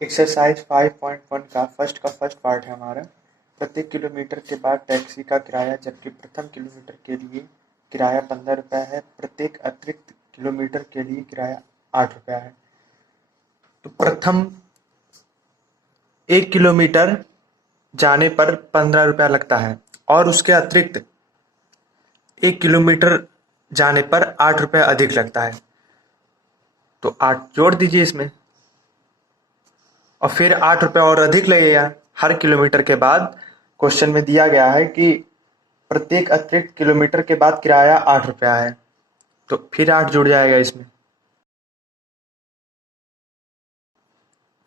Exercise 5.1 का first part है हमारा। प्रत्येक किलोमीटर के बाद टैक्सी का किराया, जबकि प्रथम किलोमीटर के लिए किराया 15 रुपया है। प्रत्येक अतिरिक्त किलोमीटर के लिए किराया 8 रुपया है। तो प्रथम 1 किलोमीटर जाने पर 15 रुपया लगता है और उसके अतिरिक्त 1 किलोमीटर जाने पर 8 रुपया अधिक लगता है। तो 8 जोड़ दीजिए इसमें और फिर 8 रुपये और अधिक लगेगा हर किलोमीटर के बाद। क्वेश्चन में दिया गया है कि प्रत्येक अतिरिक्त किलोमीटर के बाद किराया 8 रुपया है, तो फिर 8 जुड़ जाएगा इसमें।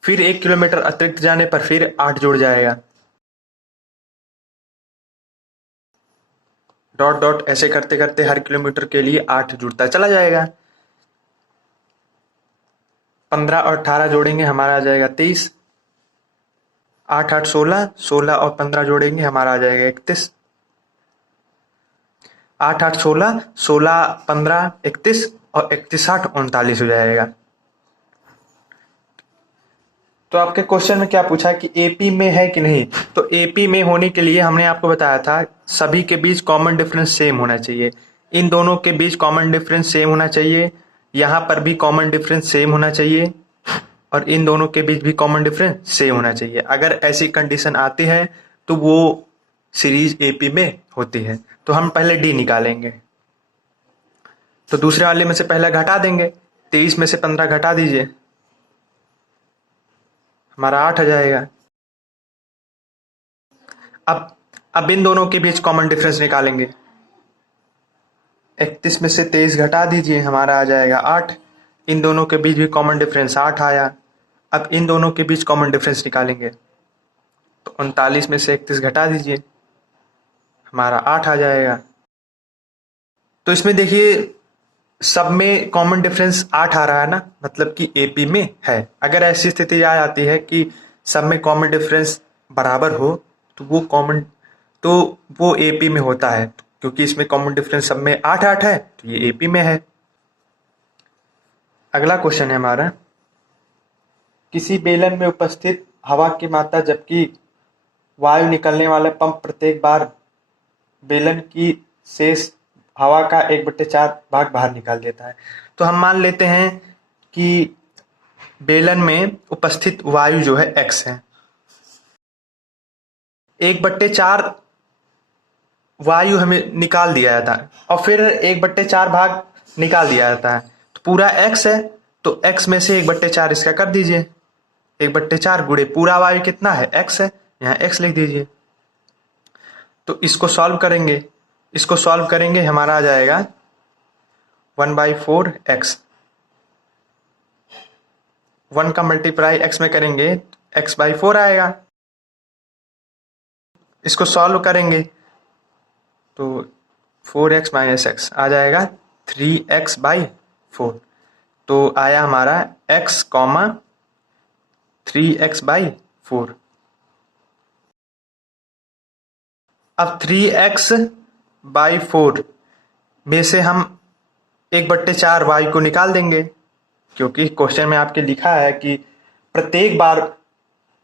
फिर 1 किलोमीटर अतिरिक्त जाने पर फिर 8 जुड़ जाएगा। डॉट डॉट ऐसे करते करते हर किलोमीटर के लिए 8 जुड़ता चला जाएगा। 15 और 18 जोड़ेंगे हमारा आ जाएगा 23। 8 8 16, 16 और 15 जोड़ेंगे हमारा आ जाएगा 31। 8 8 16, 16 15 31 और 31 8 39 हो जाएगा। तो आपके क्वेश्चन में क्या पूछा कि एपी में है कि नहीं। तो एपी में होने के लिए हमने आपको बताया था सभी के बीच कॉमन डिफरेंस सेम होना चाहिए। इन दोनों के बीच कॉमन डिफरेंस सेम होना चाहिए, यहाँ पर भी कॉमन डिफरेंस सेम होना चाहिए और इन दोनों के बीच भी कॉमन डिफरेंस सेम होना चाहिए। अगर ऐसी कंडीशन आती है तो वो सीरीज एपी में होती है। तो हम पहले डी निकालेंगे। तो दूसरे वाले में से पहला घटा देंगे, 23 में से 15 घटा दीजिए, हमारा 8 आ जाएगा। अब इन दोनों के बीच कॉमन डिफरेंस निकालेंगे। 31 में से 23 घटा दीजिए, हमारा आ जाएगा 8। इन दोनों के बीच भी कॉमन डिफरेंस 8 आया। अब इन दोनों के बीच कॉमन डिफरेंस निकालेंगे तो 39 में से 31 घटा दीजिए, हमारा 8 आ जाएगा। तो इसमें देखिए सब में कॉमन डिफरेंस 8 आ रहा है ना, मतलब कि एपी में है। अगर ऐसी स्थिति आ जाती है कि सब में कॉमन डिफरेंस बराबर हो तो वो एपी में होता है, क्योंकि इसमें कॉमन डिफरेंस सब में 8 8 है तो ये एपी में है। अगला क्वेश्चन है हमारा, किसी बेलन में उपस्थित हवा की मात्रा जबकि वायु निकलने वाला पंप प्रत्येक बार बेलन की शेष हवा का 1/4 भाग बाहर निकाल देता है। तो हम मान लेते हैं कि बेलन में उपस्थित वायु जो है x है, 1/4 वायु हमें निकाल दिया जाता है और फिर 1/4 भाग निकाल दिया जाता है। तो पूरा x है तो x में से 1/4 इसका कर दीजिए। 1/4 गुणे पूरा वायु कितना है, x है, यहाँ x लिख दीजिए। तो इसको सॉल्व करेंगे हमारा आ जाएगा 1/4 x। 1 का मल्टीप्लाई x में करेंगे x/4 आएगा। इसको सॉल्व करेंगे तो 4x - x आ जाएगा 3x/4। तो आया हमारा x, 3x/4। अब 3x/4 में से हम 1/4 वायु को निकाल देंगे, क्योंकि क्वेश्चन में आपके लिखा है कि प्रत्येक बार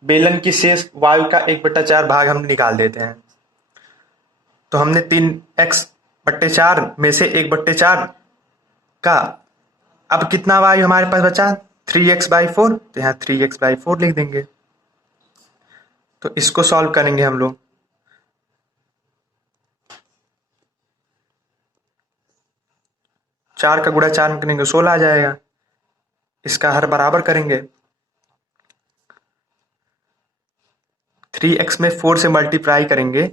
बेलन की शेष वायु का 1/4 भाग हम निकाल देते हैं। तो हमने 3x/4 में से 1/4 का अब कितना वायु हमारे पास बचा, 3x/4, तो यहाँ 3x/4 लिख देंगे। तो इसको सॉल्व करेंगे हम लोग। 4 का गुणा 4 में करेंगे 16 आ जाएगा। इसका हर बराबर करेंगे, 3x में 4 से मल्टीप्लाई करेंगे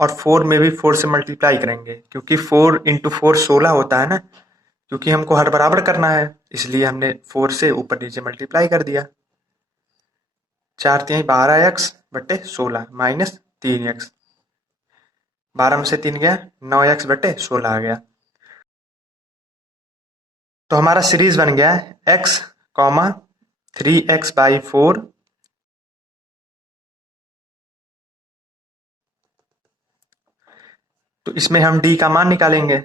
और 4 में भी 4 से मल्टीप्लाई करेंगे, क्योंकि 4 × 4 16 होता है ना। क्योंकि हमको हर बराबर करना है इसलिए हमने 4 से ऊपर नीचे मल्टीप्लाई कर दिया। 4 × 3 12x/16 माइनस 3x, 12 में से 3 गया 9x/16 आ गया। तो हमारा सीरीज बन गया x, 3x/4 तो इसमें हम d का मान निकालेंगे।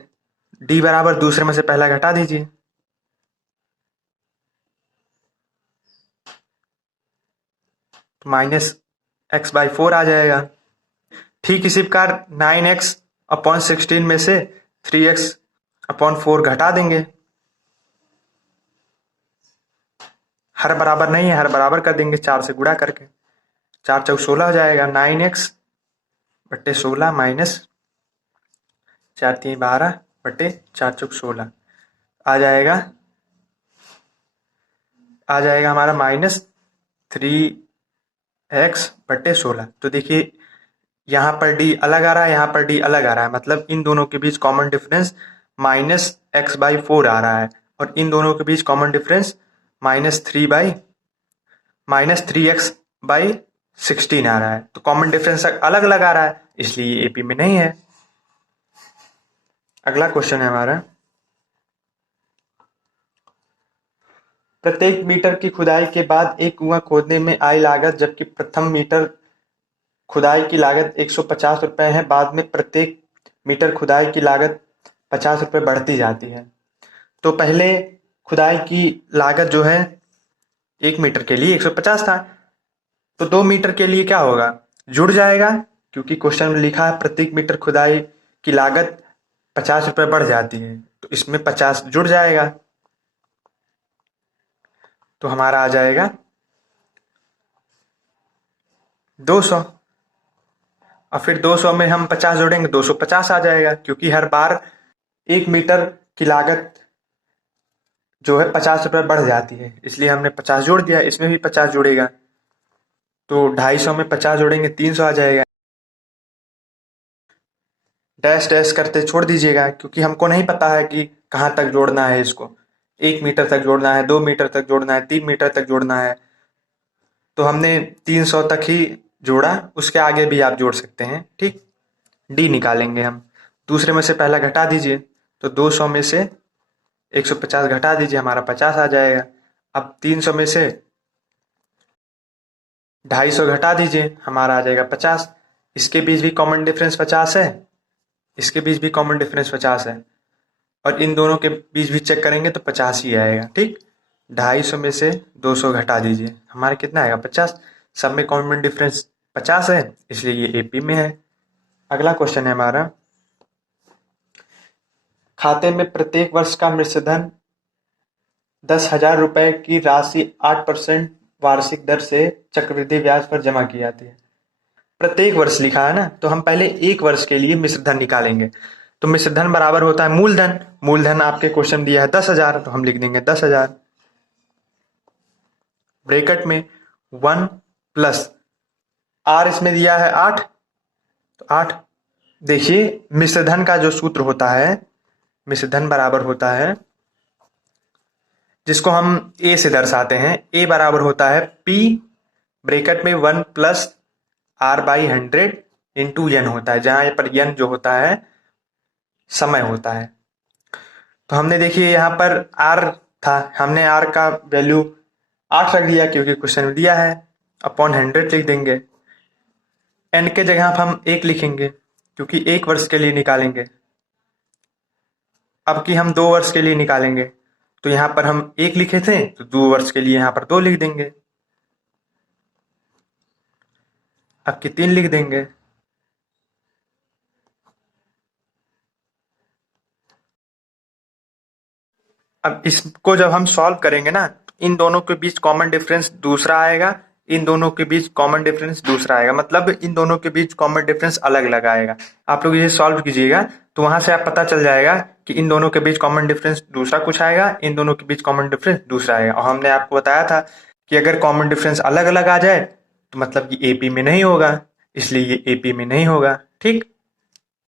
d बराबर दूसरे में से पहला घटा दीजिए, तो -x/4 आ जाएगा। ठीक इसी प्रकार 9x/16 में से 3x/4 घटा देंगे। हर बराबर नहीं है, हर बराबर कर देंगे 4 से गुणा करके। 4 चौक 16 हो जाएगा। 9x/16 माइनस 4 3 12 बटे 4 चौक 16 आ जाएगा हमारा -3x/16। तो देखिए यहाँ पर d अलग आ रहा है, यहाँ पर d अलग आ रहा है, मतलब इन दोनों के बीच कॉमन डिफरेंस -x/4 आ रहा है और इन दोनों के बीच कॉमन डिफरेंस -3x/16 आ रहा है। तो कॉमन डिफरेंस अलग अलग आ रहा है, इसलिए ये AP में नहीं है। अगला क्वेश्चन है हमारा, प्रत्येक मीटर की खुदाई के बाद एक कुआं खोदने में आई लागत जबकि प्रथम मीटर खुदाई की लागत 150 रुपए है, बाद में प्रत्येक मीटर खुदाई की लागत 50 रुपए बढ़ती जाती है। तो पहले खुदाई की लागत जो है 1 मीटर के लिए 150 था, तो 2 मीटर के लिए क्या होगा, जुड़ जाएगा, क्योंकि क्वेश्चन में लिखा है प्रत्येक मीटर खुदाई की लागत 50 रुपए बढ़ जाती है, तो इसमें 50 जुड़ जाएगा, तो हमारा आ जाएगा 200। और फिर 200 में हम 50 जोड़ेंगे 250 आ जाएगा, क्योंकि हर बार 1 मीटर की लागत जो है 50 रुपए बढ़ जाती है, इसलिए हमने 50 जोड़ दिया। इसमें भी 50 जुड़ेगा, तो 250 में 50 जोड़ेंगे 300 आ जाएगा। डैश डैश करते छोड़ दीजिएगा, क्योंकि हमको नहीं पता है कि कहाँ तक जोड़ना है इसको। 1 मीटर तक जोड़ना है, 2 मीटर तक जोड़ना है, 3 मीटर तक जोड़ना है, तो हमने 300 तक ही जोड़ा, उसके आगे भी आप जोड़ सकते हैं। ठीक, डी निकालेंगे हम। दूसरे में से पहला घटा दीजिए, तो 200 में से 150 घटा दीजिए, हमारा 50 आ जाएगा। अब 300 में से 250 घटा दीजिए, हमारा आ जाएगा 50। इसके बीच भी कॉमन डिफरेंस 50 है, इसके बीच भी कॉमन डिफरेंस 50 है, और इन दोनों के बीच भी चेक करेंगे तो 50 ही आएगा। ठीक, 250 में से 200 घटा दीजिए, हमारा कितना आएगा 50। सब में कॉमन डिफरेंस 50 है, इसलिए ये AP में है। अगला क्वेश्चन है हमारा, खाते में प्रत्येक वर्ष का मिश्रधन 10,000 रुपए की राशि 8% वार्षिक दर से चक्रवृद्धि ब्याज पर जमा की जाती है। प्रत्येक वर्ष लिखा है ना, तो हम पहले एक वर्ष के लिए मिश्रधन निकालेंगे। तो मिश्रधन बराबर होता है मूलधन। मूलधन आपके क्वेश्चन दिया है 10,000, तो हम लिख देंगे 10,000 ब्रैकेट में 1 प्लस R इसमें दिया है 8, तो 8। देखिए मिश्रधन का जो सूत्र होता है, मिश्रधन बराबर होता है, जिसको हम A से दर्शाते हैं, A बराबर होता है P ब्रैकेट में 1 प्लस R/100 इंटू N होता है, जहां पर N जो होता है समय होता है। तो हमने देखिए यहाँ पर R था, हमने R का वैल्यू 8 रख दिया, क्योंकि क्वेश्चन में दिया है, अपॉन 100 लिख देंगे। N के जगह पर हम 1 लिखेंगे, क्योंकि 1 वर्ष के लिए निकालेंगे। अब कि हम 2 वर्ष के लिए निकालेंगे, तो यहाँ पर हम 1 लिखे थे, तो 2 वर्ष के लिए यहाँ पर 2 लिख देंगे। अब कि 3 लिख देंगे। अब इसको जब हम सॉल्व करेंगे ना, इन दोनों के बीच कॉमन डिफरेंस दूसरा आएगा, इन दोनों के बीच कॉमन डिफरेंस दूसरा आएगा, मतलब इन दोनों के बीच कॉमन डिफरेंस अलग अलग आएगा। आप लोग ये सॉल्व कीजिएगा, तो वहां से आप पता चल जाएगा कि इन दोनों के बीच कॉमन डिफरेंस दूसरा कुछ आएगा, इन दोनों के बीच कॉमन डिफरेंस दूसरा आएगा। और हमने आपको बताया था कि अगर कॉमन डिफरेंस अलग अलग आ जाए तो मतलब ये AP में नहीं होगा, इसलिए ये AP में नहीं होगा। ठीक।